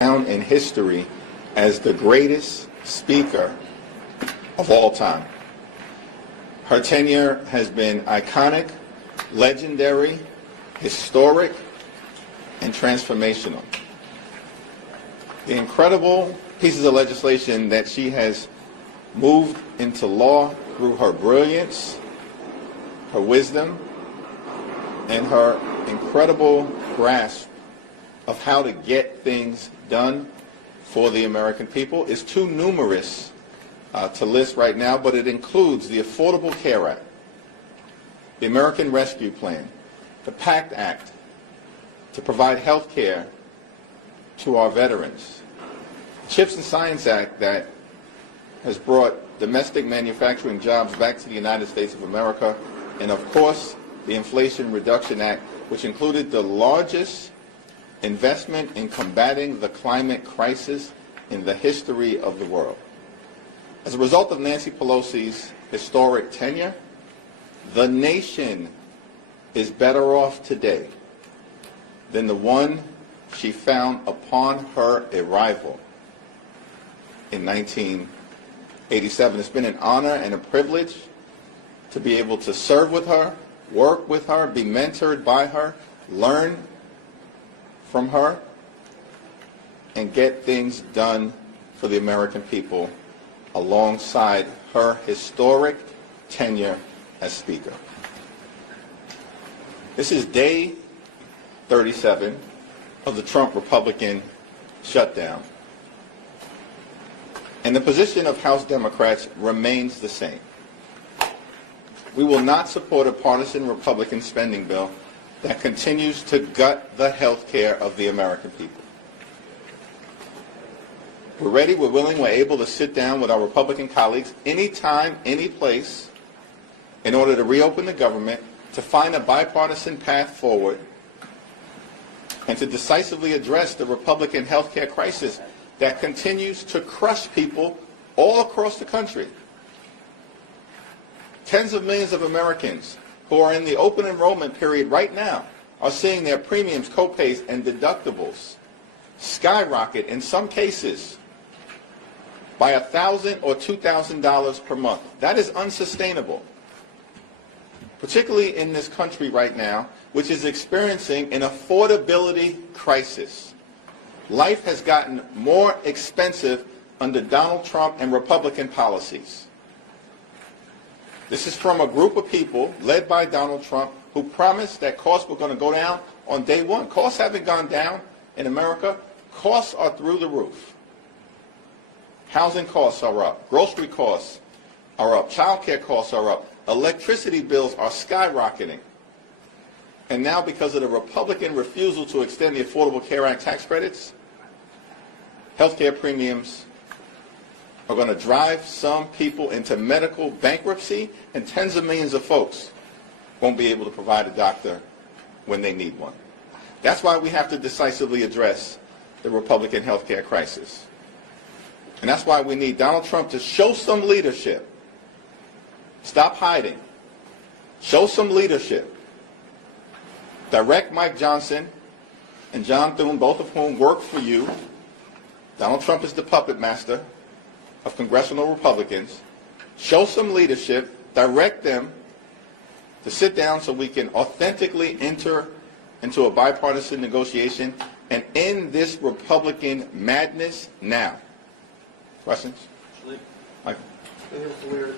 Down in history as the greatest speaker of all time. Her tenure has been iconic, legendary, historic, and transformational. The incredible pieces of legislation that she has moved into law through her brilliance, her wisdom, and her incredible grasp of how to get things done for the American people is too numerous to list right now, but it includes the Affordable Care Act, the American Rescue Plan, the PACT Act to provide health care to our veterans, the CHIPS and Science Act that has brought domestic manufacturing jobs back to the United States of America, and of course the Inflation Reduction Act, which included the largest investment in combating the climate crisis in the history of the world. As a result of Nancy Pelosi's historic tenure, the nation is better off today than the one she found upon her arrival in 1987. It's been an honor and a privilege to be able to serve with her, work with her, be mentored by her, learn from her, and get things done for the American people alongside her historic tenure as Speaker. This is day 37 of the Trump Republican shutdown, and the position of House Democrats remains the same. We will not support a partisan Republican spending bill that continues to gut the health care of the American people. We're ready, we're willing, we're able to sit down with our Republican colleagues anytime, any place, in order to reopen the government, to find a bipartisan path forward, and to decisively address the Republican health care crisis that continues to crush people all across the country. Tens of millions of Americans who are in the open enrollment period right now are seeing their premiums, co-pays, and deductibles skyrocket, in some cases, by $1,000 or $2,000 per month. That is unsustainable, particularly in this country right now, which is experiencing an affordability crisis. Life has gotten more expensive under Donald Trump and Republican policies. This is from a group of people led by Donald Trump who promised that costs were going to go down on day one. Costs haven't gone down in America. Costs are through the roof. Housing costs are up. Grocery costs are up. Child care costs are up. Electricity bills are skyrocketing. And now, because of the Republican refusal to extend the Affordable Care Act tax credits, health care premiums are going to drive some people into medical bankruptcy, and tens of millions of folks won't be able to provide a doctor when they need one. That's why we have to decisively address the Republican health care crisis. And that's why we need Donald Trump to show some leadership. Stop hiding. Show some leadership. Direct Mike Johnson and John Thune, both of whom work for you. Donald Trump is the puppet master of congressional Republicans. Show some leadership, direct them to sit down so we can authentically enter into a bipartisan negotiation and end this Republican madness now. Questions? Michael? It's weird.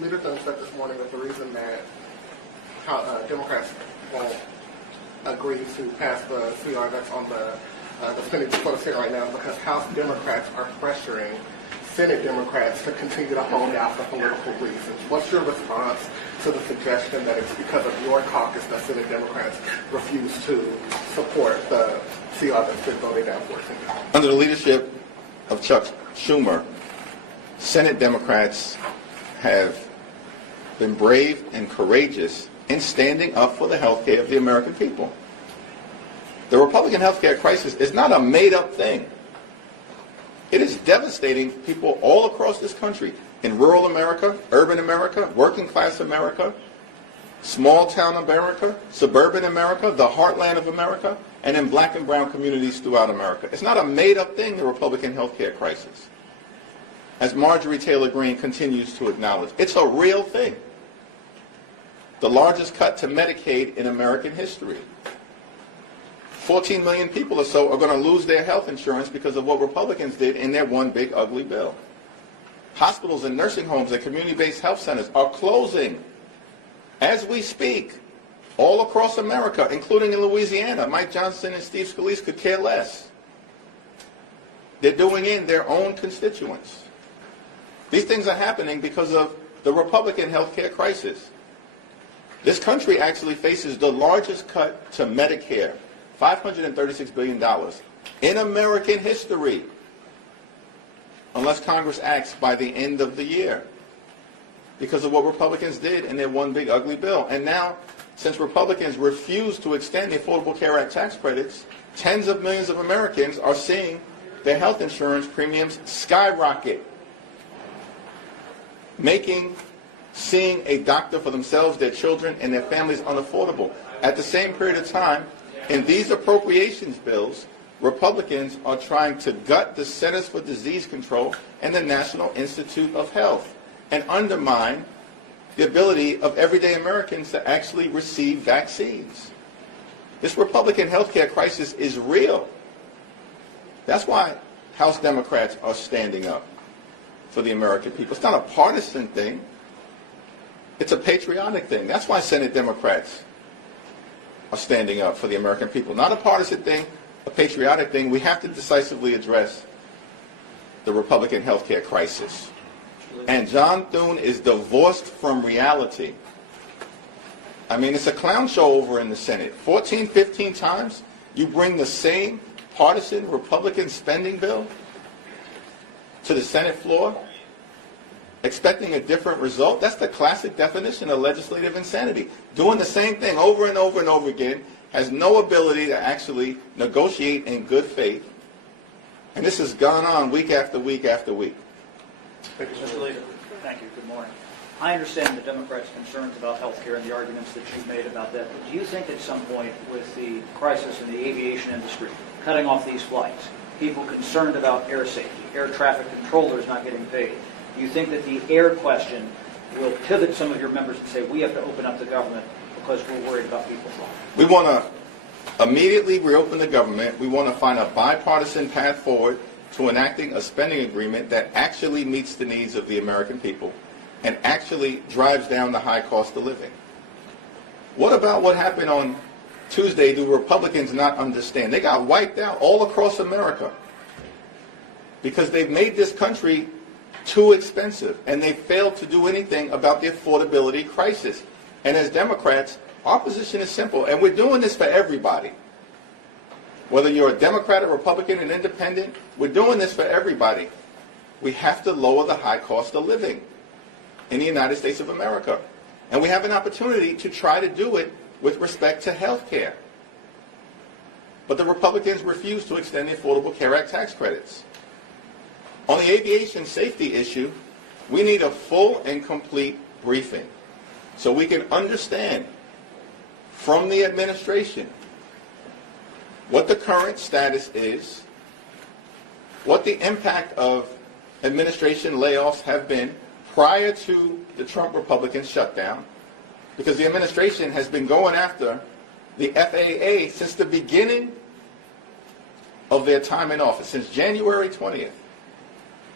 Leader Thune said this morning that the reason that Democrats won't agree to pass the CR that's on the Senate before the Senate right now is because House Democrats are pressuring Senate Democrats to continue to hold out for political reasons. What's your response to the suggestion that it's because of your caucus that Senate Democrats refuse to support the CR that's been voted down for? Under the leadership of Chuck Schumer, Senate Democrats have been brave and courageous in standing up for the health care of the American people. The Republican health care crisis is not a made-up thing. It is devastating people all across this country, in rural America, urban America, working class America. small town America, suburban America, the heartland of America, and in black and brown communities throughout America. It's not a made-up thing, the Republican health care crisis, as Marjorie Taylor Greene continues to acknowledge. It's a real thing. The largest cut to Medicaid in American history. 14 million people or so are going to lose their health insurance because of what Republicans did in their one big ugly bill. Hospitals and nursing homes and community-based health centers are closing as we speak all across America, including in Louisiana. Mike Johnson and Steve Scalise could care less. They're doing in their own constituents. These things are happening because of the Republican health care crisis. This country actually faces the largest cut to Medicare, $536 billion, in American history, unless Congress acts by the end of the year, because of what Republicans did in their one big ugly bill. And now, since Republicans refuse to extend the Affordable Care Act tax credits, tens of millions of Americans are seeing their health insurance premiums skyrocket, making seeing a doctor for themselves, their children, and their families unaffordable. At the same period of time, in these appropriations bills, Republicans are trying to gut the Centers for Disease Control and the National Institute of Health and undermine the ability of everyday Americans to actually receive vaccines. This Republican health care crisis is real. That's why House Democrats are standing up for the American people. It's not a partisan thing. It's a patriotic thing. That's why Senate Democrats are standing up for the American people. Not a partisan thing, a patriotic thing. We have to decisively address the Republican health care crisis. And John Thune is divorced from reality. I mean, it's a clown show over in the Senate. 14, 15 times you bring the same partisan Republican spending bill to the Senate floor, expecting a different result. That's the classic definition of legislative insanity. Doing the same thing over and over and over again, has no ability to actually negotiate in good faith. And this has gone on week after week after week. Mr. Leader, thank you. Good morning. I understand the Democrats' concerns about health care and the arguments that you've made about that. But do you think at some point with the crisis in the aviation industry, cutting off these flights, people concerned about air safety, air traffic controllers not getting paid, do you think that the air question will pivot some of your members and say, we have to open up the government because we're worried about people flying? We want to immediately reopen the government. We want to find a bipartisan path forward to enacting a spending agreement that actually meets the needs of the American people and actually drives down the high cost of living. What about what happened on Tuesday? Do Republicans not understand? They got wiped out all across America because they've made this country too expensive, and they failed to do anything about the affordability crisis. And as Democrats, our position is simple, and we're doing this for everybody. Whether you're a Democrat, a Republican, an independent, we're doing this for everybody. We have to lower the high cost of living in the United States of America. And we have an opportunity to try to do it with respect to health care. But the Republicans refuse to extend the Affordable Care Act tax credits. On the aviation safety issue, we need a full and complete briefing so we can understand from the administration what the current status is, what the impact of administration layoffs have been prior to the Trump Republican shutdown, because the administration has been going after the FAA since the beginning of their time in office, since January 20th.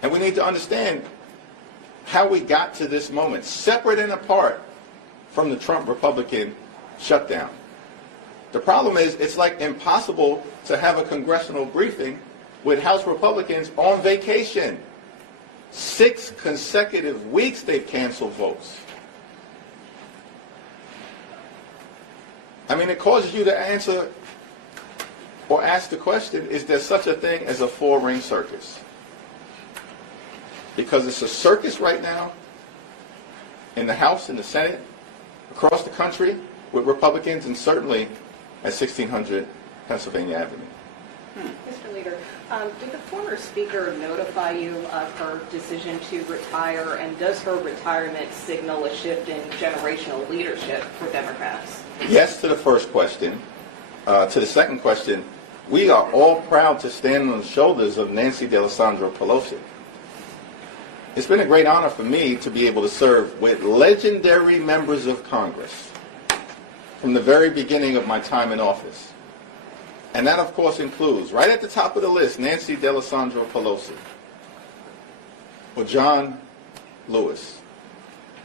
And we need to understand how we got to this moment, separate and apart from the Trump Republican shutdown. The problem is it's like impossible to have a congressional briefing with House Republicans on vacation. 6 consecutive weeks they've canceled votes. I mean, it causes you to answer or ask the question, is there such a thing as a 4-ring circus? Because it's a circus right now in the House, in the Senate, across the country with Republicans, and certainly at 1600 Pennsylvania Avenue. Mr. Leader, did the former Speaker notify you of her decision to retire, and does her retirement signal a shift in generational leadership for Democrats? Yes to the first question. To the second question, we are all proud to stand on the shoulders of Nancy D'Alessandro Pelosi. It's been a great honor for me to be able to serve with legendary members of Congress from the very beginning of my time in office. And that, of course, includes, right at the top of the list, Nancy D'Alessandro Pelosi, or John Lewis,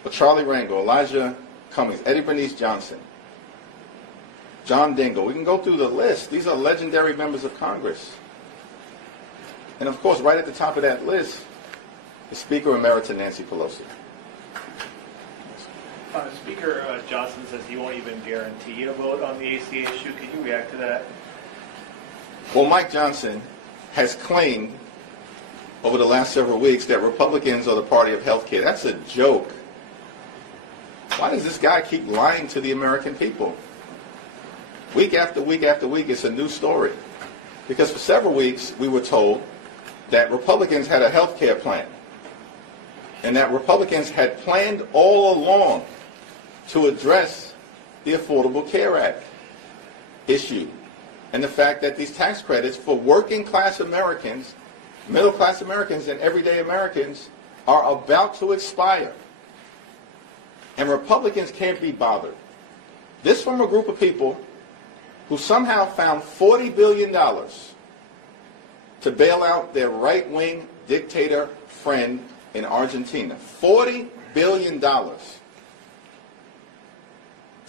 or Charlie Rangel, Elijah Cummings, Eddie Bernice Johnson, John Dingell. We can go through the list. These are legendary members of Congress. And, of course, right at the top of that list is Speaker Emerita Nancy Pelosi. Speaker Johnson says he won't even guarantee a vote on the ACA issue. Can you react to that? Well, Mike Johnson has claimed over the last several weeks that Republicans are the party of health care. That's a joke. Why does this guy keep lying to the American people? Week after week after week, it's a new story. Because for several weeks, we were told that Republicans had a health care plan, and that Republicans had planned all along to address the Affordable Care Act issue, and the fact that these tax credits for working class Americans, middle class Americans, and everyday Americans are about to expire. And Republicans can't be bothered. This from a group of people who somehow found $40 billion to bail out their right-wing dictator friend in Argentina. $40 billion to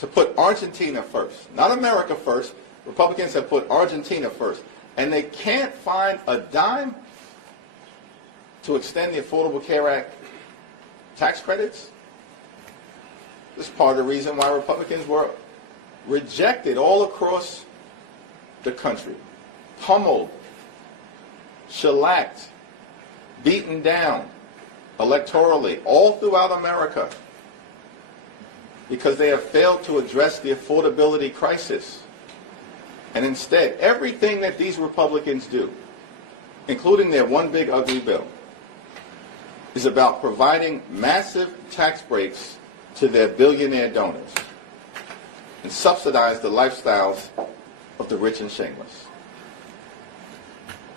put Argentina first. Not America first. Republicans have put Argentina first. And they can't find a dime to extend the Affordable Care Act tax credits. This is part of the reason why Republicans were rejected all across the country. Pummeled, shellacked, beaten down electorally all throughout America because they have failed to address the affordability crisis. And instead, everything that these Republicans do, including their one big ugly bill, is about providing massive tax breaks to their billionaire donors and subsidize the lifestyles of the rich and shameless.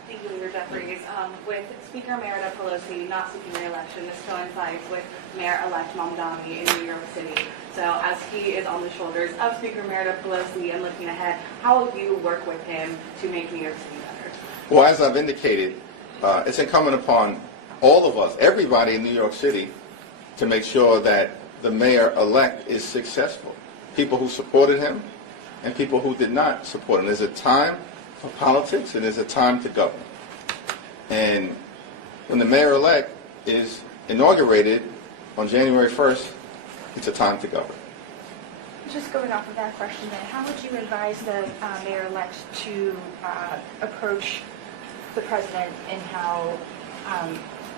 Thank you, Leader Jeffries. With Speaker Emerita Pelosi not seeking re-election, this coincides with Mayor-elect Mamdani in New York City. So as he is on the shoulders of Speaker Emerita Pelosi and looking ahead, how will you work with him to make New York City better? Well, as I've indicated, it's incumbent upon all of us, everybody in New York City, to make sure that the mayor-elect is successful. People who supported him and people who did not support him. There's a time for politics and there's a time to govern. And when the mayor-elect is inaugurated on January 1st, it's a time to govern. Just going off of that question then, how would you advise the mayor-elect to approach the president in how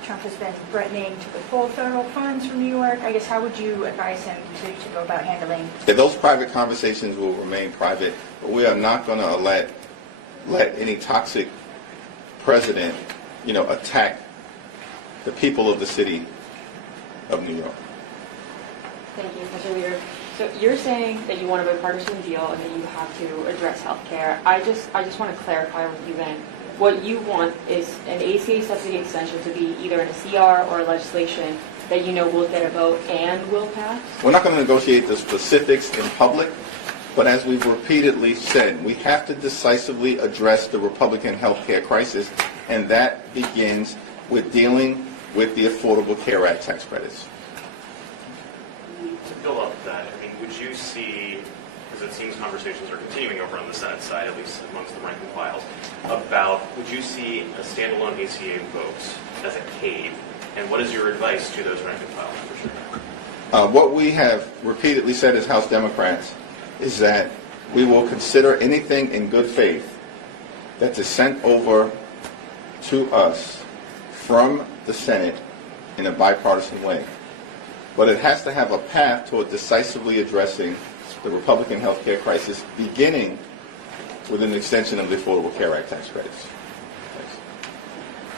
Trump has been threatening to withhold federal funds from New York? I guess how would you advise him to go about handling? Yeah, those private conversations will remain private, but we are not going to let any toxic president, attack the people of the city of New York. Thank you, Mr. Leader. So you're saying that you want a bipartisan deal and that you have to address health care. I just want to clarify with you then. What you want is an ACA subsidy extension to be either in a CR or a legislation that will get a vote and will pass? We're not going to negotiate the specifics in public, but as we've repeatedly said, we have to decisively address the Republican health care crisis, and that begins with dealing with the Affordable Care Act tax credits. To build off of that, would you see, because it seems conversations are continuing over on the Senate side, at least amongst the rank and files, about would you see a standalone ACA vote as a cave, and what is your advice to those rank and file members? What we have repeatedly said as House Democrats is that we will consider anything in good faith that is sent over to us from the Senate in a bipartisan way. But it has to have a path toward decisively addressing the Republican health care crisis, beginning with an extension of the Affordable Care Act tax credits.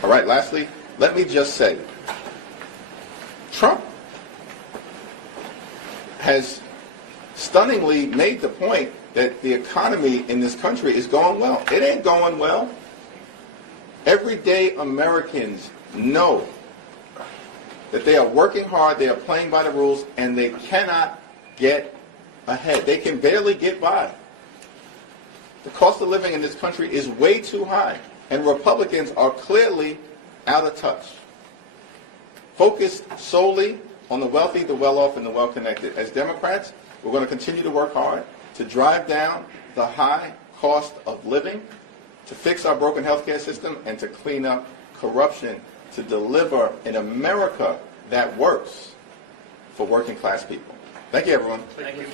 All right, lastly, let me just say, Trump has stunningly made the point that the economy in this country is going well. It ain't going well. Everyday Americans know that they are working hard, they are playing by the rules, and they cannot get ahead. They can barely get by. The cost of living in this country is way too high, and Republicans are clearly out of touch, focused solely on the wealthy, the well-off, and the well-connected. As Democrats, we're going to continue to work hard to drive down the high cost of living, to fix our broken healthcare system, and to clean up corruption, to deliver an America that works for working class people. Thank you, everyone. Thank you.